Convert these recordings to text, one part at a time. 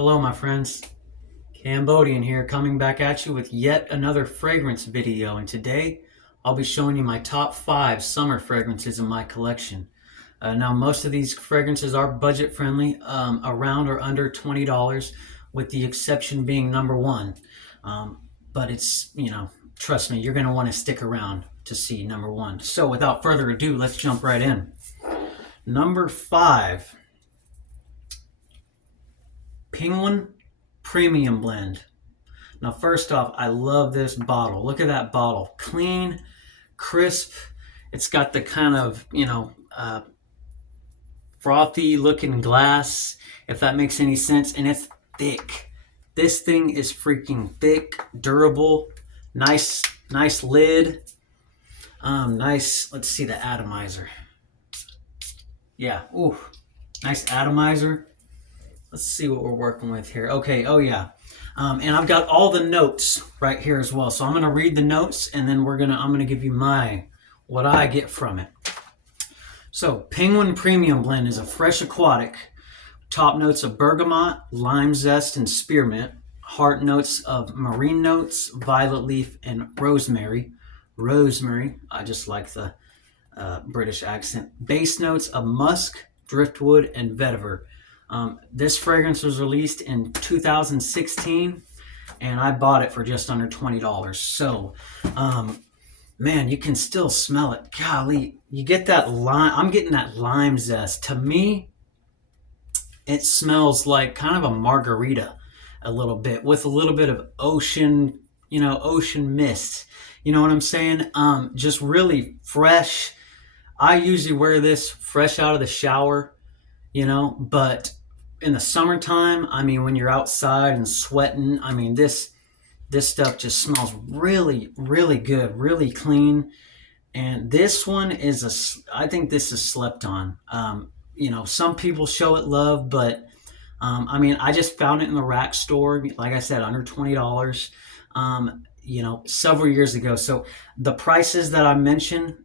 Hello, my friends. Cambodian here, coming back at you with yet another fragrance video. And today, I'll be showing you my top 5 summer fragrances in my collection. Now, most of these fragrances are budget friendly, around or under $20, with the exception being number one. But it's, trust me, you're going to want to stick around to see number one. So, without further ado, let's jump right in. Number 5, Penguin Premium Blend. Now, first off, I love this bottle. Look at that bottle. Clean, crisp. It's got the kind of, frothy looking glass, if that makes any sense. And it's thick. This thing is freaking thick, durable, nice lid. Nice, let's see the atomizer. Yeah, ooh, nice atomizer. Let's see what we're working with here. Okay, oh yeah. And I've got all the notes right here as well. So I'm going to read the notes and then I'm going to give you what I get from it. So Penguin Premium Blend is a fresh aquatic. Top notes of bergamot, lime zest, and spearmint. Heart notes of marine notes, violet leaf, and rosemary. Rosemary, I just like the British accent. Base notes of musk, driftwood, and vetiver. This fragrance was released in 2016 and I bought it for just under $20. So, man, you can still smell it. Golly, you get that lime. I'm getting that lime zest. To me, it smells like kind of a margarita a little bit with a little bit of ocean, ocean mist. You know what I'm saying? Just really fresh. I usually wear this fresh out of the shower, but in the summertime, when you're outside and sweating, this stuff just smells really, really good, really clean. And this one I think this is slept on. Some people show it love, but I just found it in the rack store, like I said, under $20, several years ago. So the prices that I mentioned,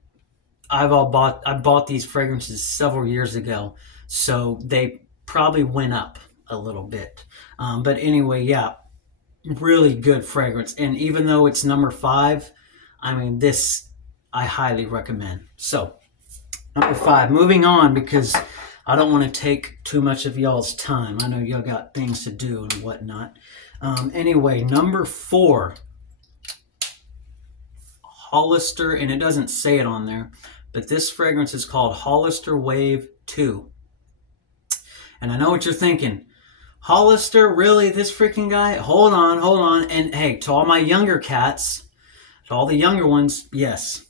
I bought these fragrances several years ago. So they probably went up a little bit. But anyway, yeah, really good fragrance. And even though it's number 5, this I highly recommend. So, number 5, moving on because I don't want to take too much of y'all's time. I know y'all got things to do and whatnot. Anyway, number 4, Hollister, and it doesn't say it on there, but this fragrance is called Hollister Wave 2. And I know what you're thinking. Hollister, really? This freaking guy? Hold on. And hey, to all my younger cats, to all the younger ones, yes.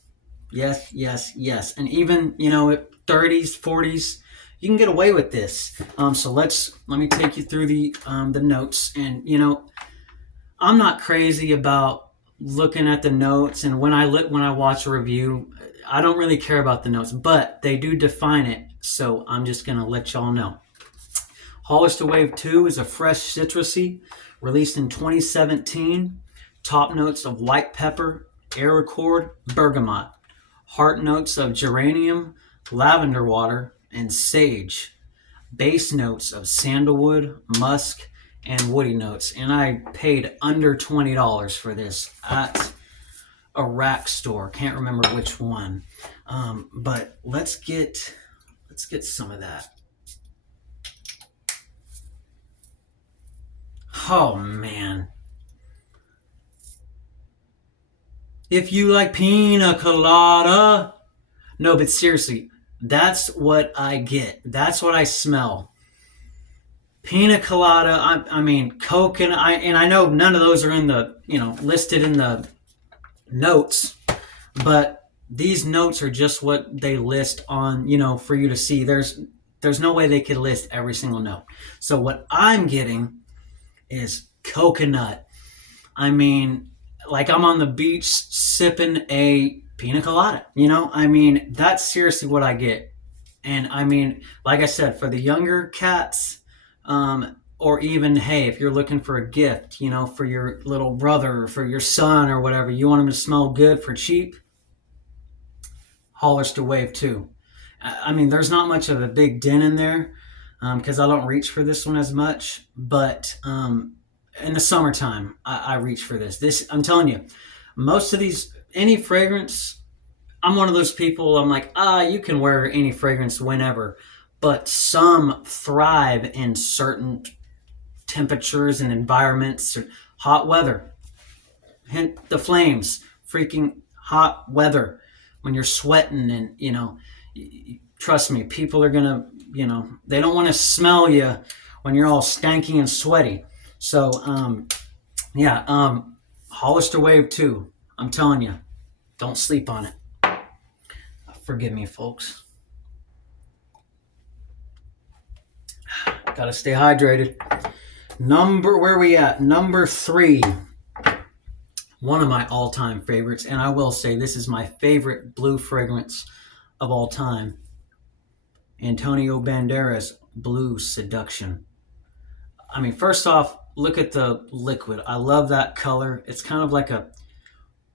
And even, 30s, 40s, you can get away with this. So let me take you through the notes. And, I'm not crazy about looking at the notes. And when I watch a review, I don't really care about the notes, but they do define it. So I'm just going to let y'all know. Hollister Wave 2 is a fresh citrusy, released in 2017. Top notes of white pepper, airaccord, bergamot. Heart notes of geranium, lavender water, and sage. Base notes of sandalwood, musk, and woody notes. And I paid under $20 for this at a rack store. Can't remember which one. But let's get some of that. Oh, man. If you like pina colada. No, but seriously, that's what I get. That's what I smell. Pina colada, coconut. And I know none of those are in the, listed in the notes. But these notes are just what they list on, for you to see. There's no way they could list every single note. So what I'm getting is coconut. Like I'm on the beach sipping a pina colada. That's seriously what I get. And like I said, for the younger cats, or even, hey, if you're looking for a gift, for your little brother, or for your son or whatever, you want them to smell good for cheap, Hollister Wave 2. There's not much of a big dent in there. because I don't reach for this one as much. But in the summertime, I reach for this. This, I'm telling you, most of these, any fragrance, I'm one of those people, I'm like, you can wear any fragrance whenever. But some thrive in certain temperatures and environments, or hot weather. Hint the flames, freaking hot weather when you're sweating, and trust me, people are gonna, they don't want to smell you when you're all stanky and sweaty. So Hollister Wave 2, I'm telling you, don't sleep on it. Forgive me, folks. Gotta stay hydrated. Where are we at? Number 3. One of my all-time favorites, and I will say this is my favorite blue fragrance of all time. Antonio Banderas Blue Seduction. I mean, first off, look at the liquid. I love that color. It's kind of like a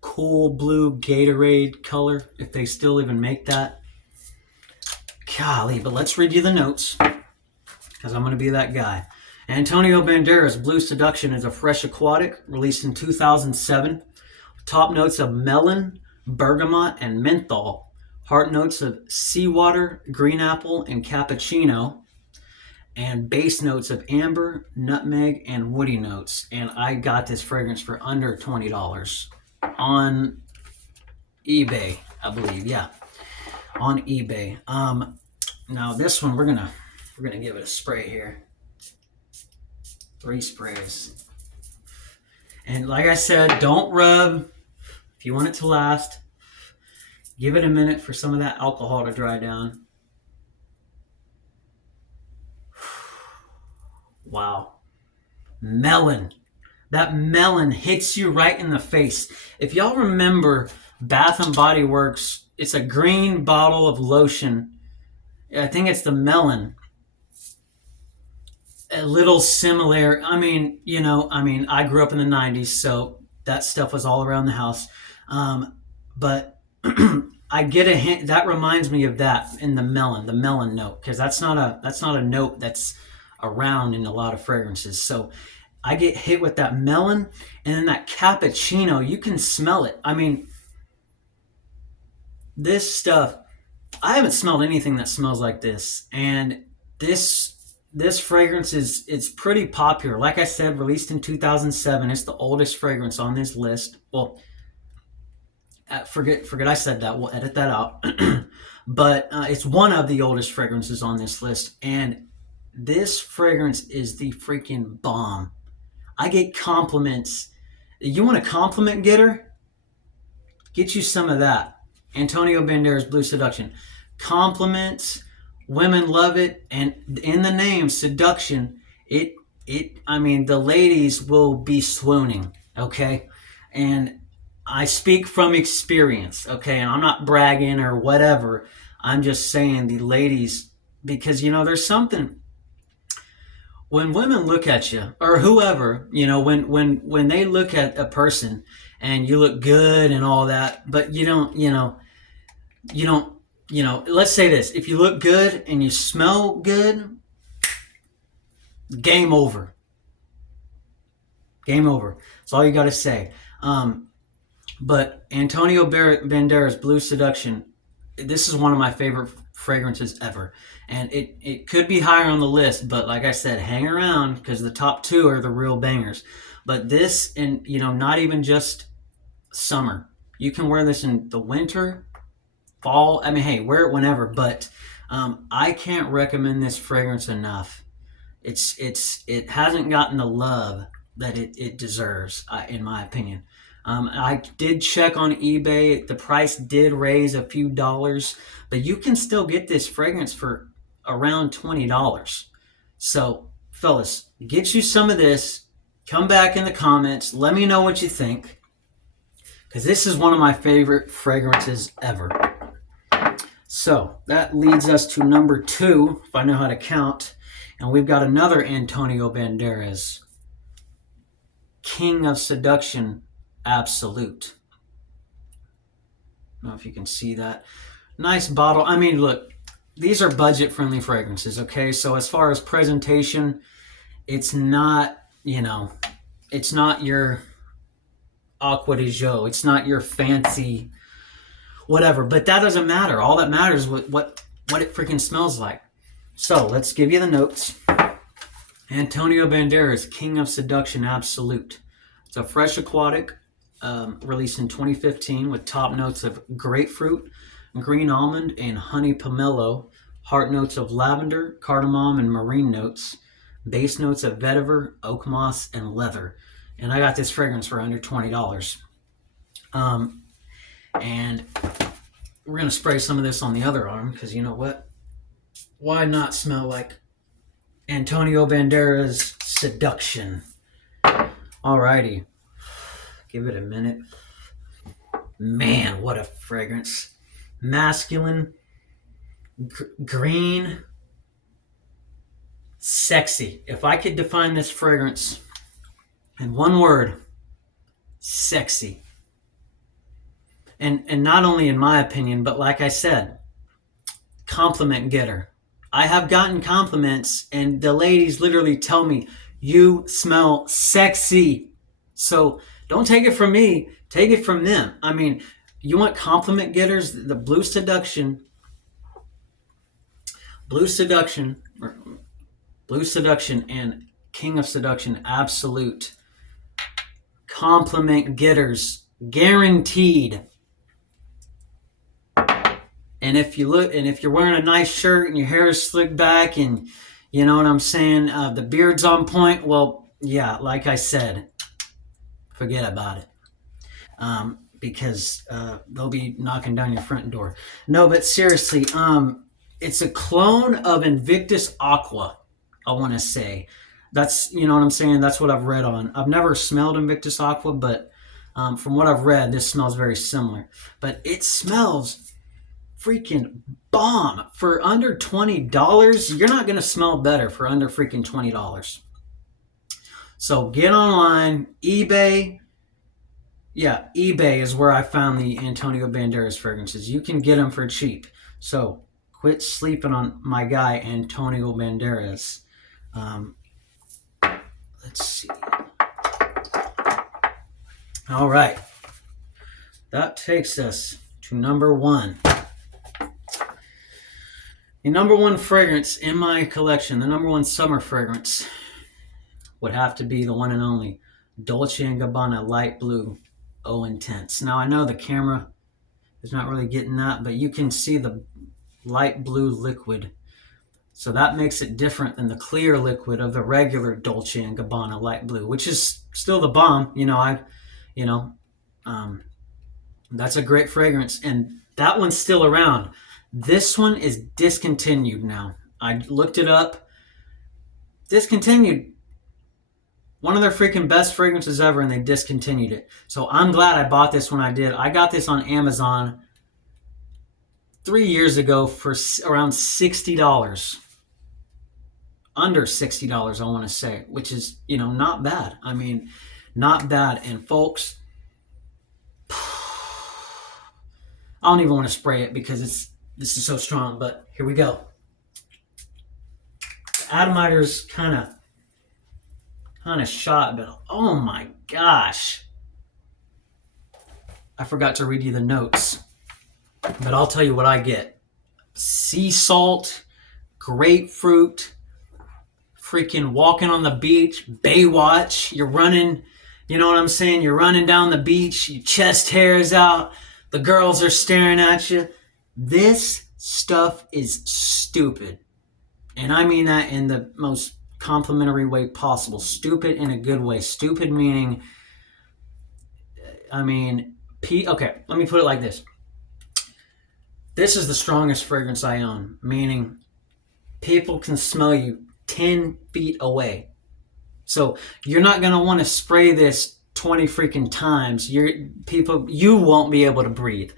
cool blue Gatorade color, if they still even make that. Golly, but let's read you the notes, because I'm going to be that guy. Antonio Banderas Blue Seduction is a fresh aquatic released in 2007. Top notes of melon, bergamot, and menthol. Heart notes of seawater, green apple, and cappuccino. And base notes of amber, nutmeg, and woody notes. And I got this fragrance for under $20 on eBay, I believe. Yeah, on eBay. Now this one we're gonna give it a spray here. 3 sprays. And like I said, don't rub. If you want it to last, give it a minute for some of that alcohol to dry down. Wow. Melon. That melon hits you right in the face. If y'all remember Bath and Body Works, it's a green bottle of lotion. I think it's the melon. A little similar. I mean, I grew up in the 90s, so that stuff was all around the house. But I get a hint. That reminds me of that in the melon note, because that's not a note that's around in a lot of fragrances. So I get hit with that melon, and then that cappuccino. You can smell it. I mean, this stuff, I haven't smelled anything that smells like this, and this fragrance it's pretty popular. Like I said, released in 2007. It's the oldest fragrance on this list. Well, forget I said that. We'll edit that out. But it's one of the oldest fragrances on this list. And this fragrance is the freaking bomb. I get compliments. You want a compliment getter? Get you some of that. Antonio Banderas Blue Seduction. Compliments. Women love it, and in the name seduction, I mean, the ladies will be swooning, okay? And I speak from experience, okay? And I'm not bragging or whatever. I'm just saying the ladies, because there's something when women look at you, or whoever, when they look at a person and you look good and all that, but you don't let's say this. If you look good and you smell good, game over. Game over. That's all you got to say. But Antonio Banderas Blue Seduction, this is one of my favorite fragrances ever. And it could be higher on the list, but like I said, hang around, because the top 2 are the real bangers. But this, and not even just summer. You can wear this in the winter, fall. I mean, hey, wear it whenever, but I can't recommend this fragrance enough. It hasn't gotten the love that it deserves, in my opinion. I did check on eBay. The price did raise a few dollars, but you can still get this fragrance for around $20. So, fellas, get you some of this. Come back in the comments. Let me know what you think, because this is one of my favorite fragrances ever. So that leads us to number 2, if I know how to count. And we've got another Antonio Banderas, King of Seduction Absolute. I don't know if you can see that. Nice bottle. I mean, look, these are budget friendly fragrances, okay? So as far as presentation, it's not, it's not your Acqua di Gio. It's not your fancy whatever. But that doesn't matter. All that matters is what it freaking smells like. So let's give you the notes. Antonio Banderas, King of Seduction Absolute. It's a fresh aquatic, released in 2015 with top notes of grapefruit, green almond, and honey pomelo. Heart notes of lavender, cardamom, and marine notes. Base notes of vetiver, oak moss, and leather. And I got this fragrance for under $20. And we're going to spray some of this on the other arm because you know what? Why not smell like Antonio Banderas Seduction? Alrighty. Give it a minute. Man, what a fragrance. Masculine, green, sexy. If I could define this fragrance in one word, sexy. And not only in my opinion, but like I said, compliment getter. I have gotten compliments and the ladies literally tell me, you smell sexy. So don't take it from me, take it from them. I mean, you want compliment getters? The Blue Seduction and King of Seduction Absolute. Compliment getters, guaranteed. And if you're wearing a nice shirt and your hair is slicked back and you know what I'm saying, the beard's on point, well, yeah, like I said, forget about it. Because they'll be knocking down your front door. No, but seriously, it's a clone of Invictus Aqua, I want to say. That's, you know what I'm saying? That's what I've read on. I've never smelled Invictus Aqua, but from what I've read, this smells very similar. But it smells freaking bomb. For under $20, you're not going to smell better for under freaking $20. So get online, eBay. Yeah, eBay is where I found the Antonio Banderas fragrances. You can get them for cheap. So quit sleeping on my guy, Antonio Banderas. Let's see. All right. That takes us to number one. The number one fragrance in my collection, the number one summer fragrance, would have to be the one and only Dolce & Gabbana Light Blue Eau Intense. Now, I know the camera is not really getting that, but you can see the light blue liquid. So that makes it different than the clear liquid of the regular Dolce & Gabbana Light Blue, which is still the bomb. That's a great fragrance, and that one's still around. This one is discontinued now. I looked it up. Discontinued. One of their freaking best fragrances ever, and they discontinued it. So I'm glad I bought this when I did. I got this on Amazon 3 years ago for around $60. Under $60, I want to say, which is, not bad. I mean, not bad. And folks, I don't even want to spray it because this is so strong, but here we go. The atomider's kind of shot, but oh my gosh. I forgot to read you the notes, but I'll tell you what I get. Sea salt, grapefruit, freaking walking on the beach, Baywatch. You're running, you know what I'm saying? You're running down the beach, your chest hair is out, the girls are staring at you. This stuff is stupid. And I mean that in the most complimentary way possible. Stupid in a good way. Stupid meaning, okay, let me put it like this. This is the strongest fragrance I own, meaning people can smell you 10 feet away. So you're not going to want to spray this 20 freaking times. You won't be able to breathe.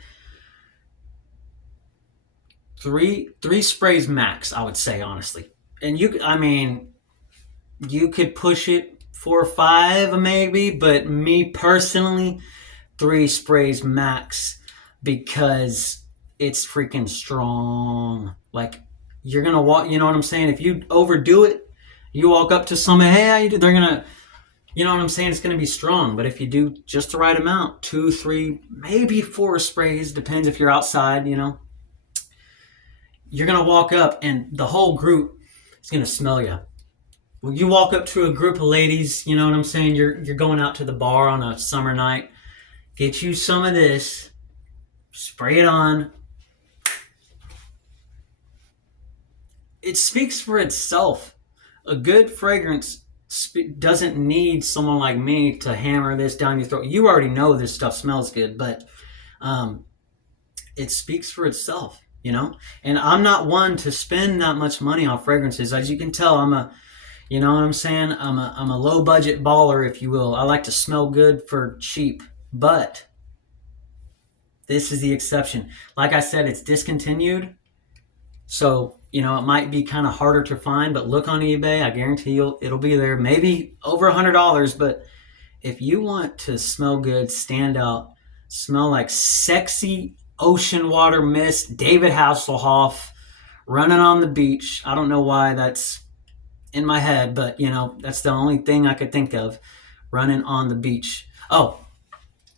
Three sprays max, I would say, honestly. And you could push it 4 or 5 maybe, but me personally, 3 sprays max, because it's freaking strong. Like, you're gonna walk, you know what I'm saying? If you overdo it, you walk up to someone, hey, how you do? They're gonna, you know what I'm saying? It's gonna be strong. But if you do just the right amount, 2, 3, maybe 4 sprays, depends if you're outside, you're gonna walk up and the whole group is gonna smell you. When you walk up to a group of ladies, you know what I'm saying? You're going out to the bar on a summer night. Get you some of this, spray it on. It speaks for itself. A good fragrance doesn't need someone like me to hammer this down your throat. You already know this stuff smells good, but it speaks for itself, And I'm not one to spend that much money on fragrances. As you can tell, you know what I'm saying? I'm a low budget baller, if you will. I like to smell good for cheap, but this is the exception. Like I said, it's discontinued. So, it might be kind of harder to find, but look on eBay. I guarantee it'll be there. Maybe over $100, but if you want to smell good, stand out, smell like sexy ocean water mist, David Hasselhoff, running on the beach. I don't know why that's in my head, but, that's the only thing I could think of, running on the beach. Oh,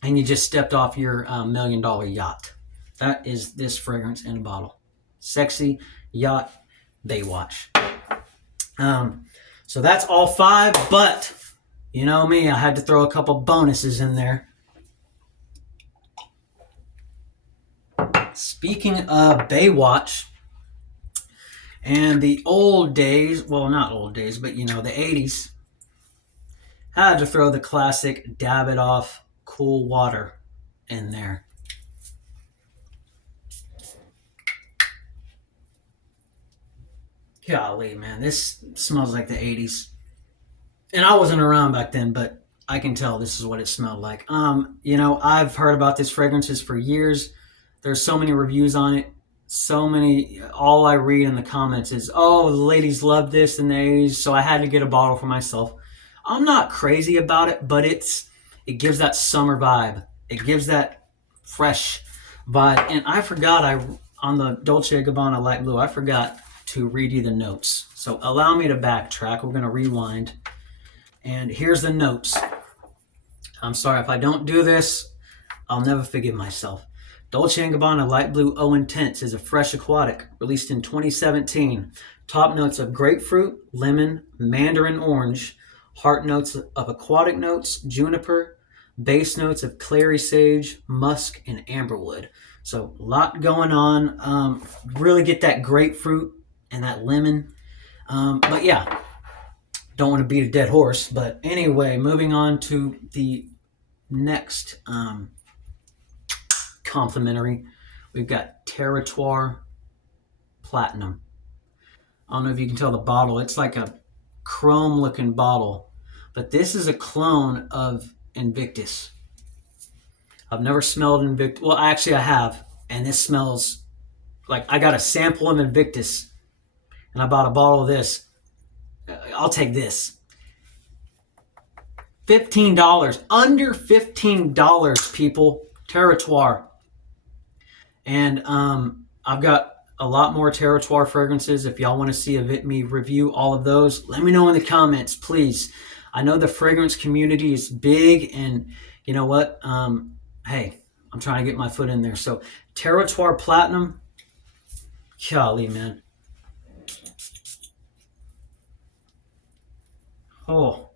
and you just stepped off your $1 million yacht. That is this fragrance in a bottle. Sexy Yacht Baywatch. So that's all 5, but you know me, I had to throw a couple bonuses in there. Speaking of Baywatch and the old days, well, not old days, but the 80s, I had to throw the classic Davidoff Cool Water in there. Golly, man, this smells like the 80s. And I wasn't around back then, but I can tell this is what it smelled like. I've heard about this fragrances for years. There's so many reviews on it. So many, all I read in the comments is, oh, the ladies love this in the 80s, so I had to get a bottle for myself. I'm not crazy about it, but it gives that summer vibe. It gives that fresh vibe. And I forgot, on the Dolce & Gabbana Light Blue, I forgot to read you the notes. So allow me to backtrack. We're going to rewind. And here's the notes. I'm sorry if I don't do this. I'll never forgive myself. Dolce & Gabbana Light Blue Eau Intense is a fresh aquatic, released in 2017. Top notes of grapefruit, lemon, mandarin orange. Heart notes of aquatic notes, juniper. Base notes of clary sage, musk, and amberwood. So a lot going on. Really get that grapefruit and that lemon. But yeah, don't want to beat a dead horse. But anyway, moving on to the next complimentary. We've got Terroir Platinum. I don't know if you can tell the bottle. It's like a chrome looking bottle. But this is a clone of Invictus. I've never smelled Invictus. Well, actually I have. And this smells like, I got a sample of Invictus and I bought a bottle of this. I'll take this. $15. Under $15, people. Terroir. And I've got a lot more Terroir fragrances. If y'all want to see me review all of those, let me know in the comments, please. I know the fragrance community is big, and you know what? Hey, I'm trying to get my foot in there. So Terroir Platinum, golly, man. Oh.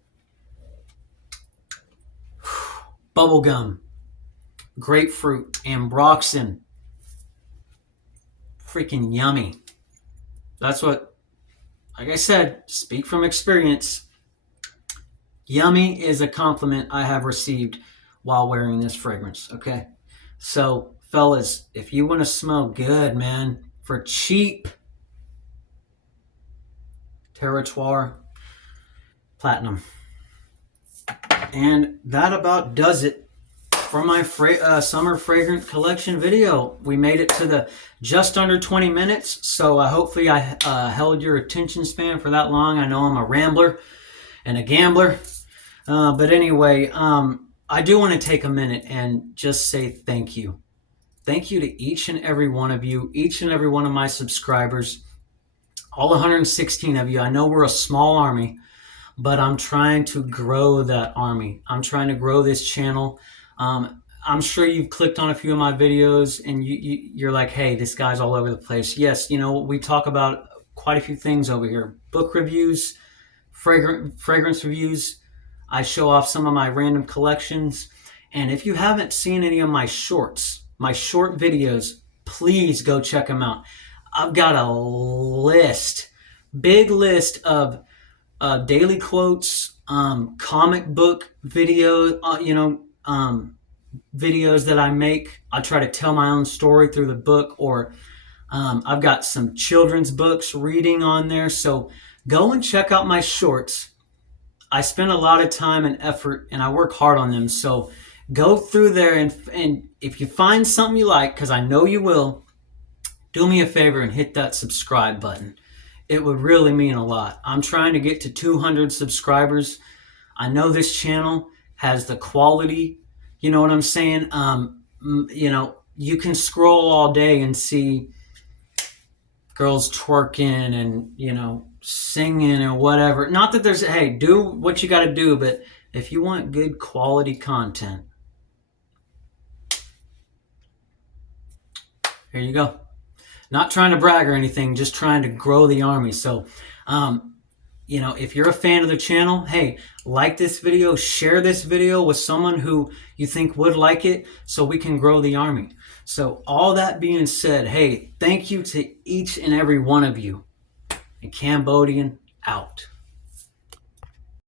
Bubblegum, grapefruit, ambroxan. Freaking yummy. That's what, like I said, speak from experience. Yummy is a compliment I have received while wearing this fragrance, okay? So, fellas, if you want to smell good, man, for cheap, Terroir Platinum. And that about does it for my summer fragrant collection video. We made it to the just under 20 minutes, so hopefully I held your attention span for that long. I know I'm a rambler and a gambler, but anyway, I do want to take a minute and just say thank you. Thank you to each and every one of you, each and every one of my subscribers, all 116 of you. I know we're a small army, but I'm trying to grow that army. I'm trying to grow this channel. I'm sure you've clicked on a few of my videos and you're like, hey, this guy's all over the place. Yes, we talk about quite a few things over here. Book reviews, fragrance reviews. I show off some of my random collections. And if you haven't seen any of my shorts, my short videos, please go check them out. I've got a list, big list of daily quotes, comic book videos, videos that I make. I try to tell my own story through the book, or I've got some children's books reading on there. So go and check out my shorts. I spend a lot of time and effort and I work hard on them. So go through there and if you find something you like, because I know you will, do me a favor and hit that subscribe button. It would really mean a lot. I'm trying to get to 200 subscribers. I know this channel has the quality, you know what I'm saying? You can scroll all day and see girls twerking and, singing and whatever. Not that there's, hey, do what you got to do, but if you want good quality content, here you go. Not trying to brag or anything, just trying to grow the army. So, if you're a fan of the channel, hey, like this video, share this video with someone who you think would like it so we can grow the army. So all that being said, hey, thank you to each and every one of you. And Cambodian out.